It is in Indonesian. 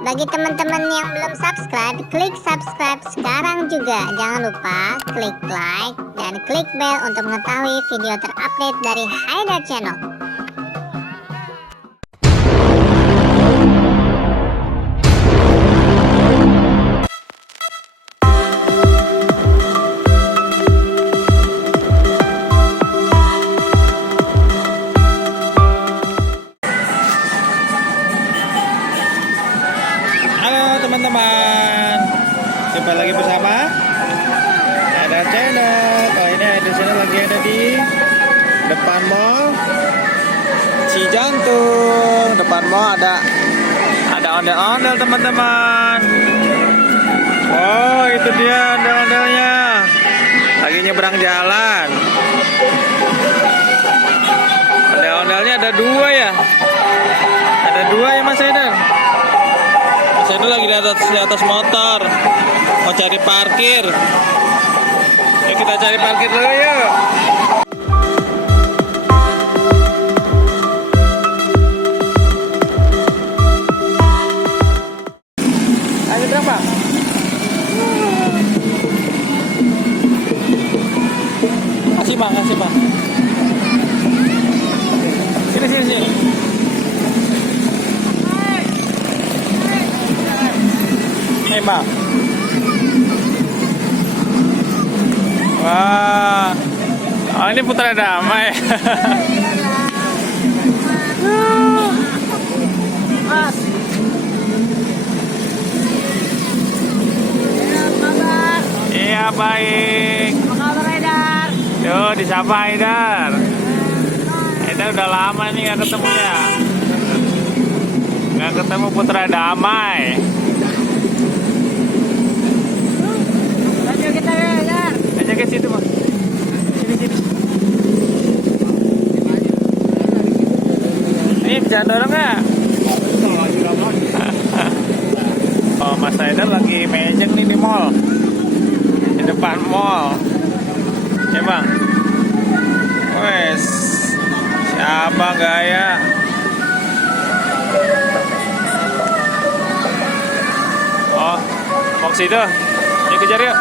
Bagi teman-teman yang belum subscribe, klik subscribe sekarang juga. Jangan lupa klik like dan klik bell untuk mengetahui video terupdate dari Haidar Channel. Halo teman-teman, jumpa lagi bersama Haidar Channel. Kali ini Haidar Channel lagi ada di depan mall Cijantung. Depan mall ada ondel-ondel teman-teman. Oh, itu dia ondel-ondelnya, lagi nyebrang jalan. Ondel-ondelnya ada dua ya, Mas Haidar. Saya lagi di atas motor, mau cari parkir. Yuk kita cari parkir dulu yuk. Ayo berapa? Kasih bang. Sini. Mbak. Wah, oh, ini Putra Damai. Mas. Iya baik. Apa kabar Haidar? Yuk disapa Haidar. Haidar udah lama nih nggak ketemu ya. Nggak ketemu Putra Damai. Aja ke situ, Bang. Sini. Ini bisa dorong nggak? Oh, Mas Haidar lagi mejeng nih di mall. Di depan mall. Ya, Bang. Wes. Siapa gaya? Oh, mau ke situ. Yuk kejar yuk.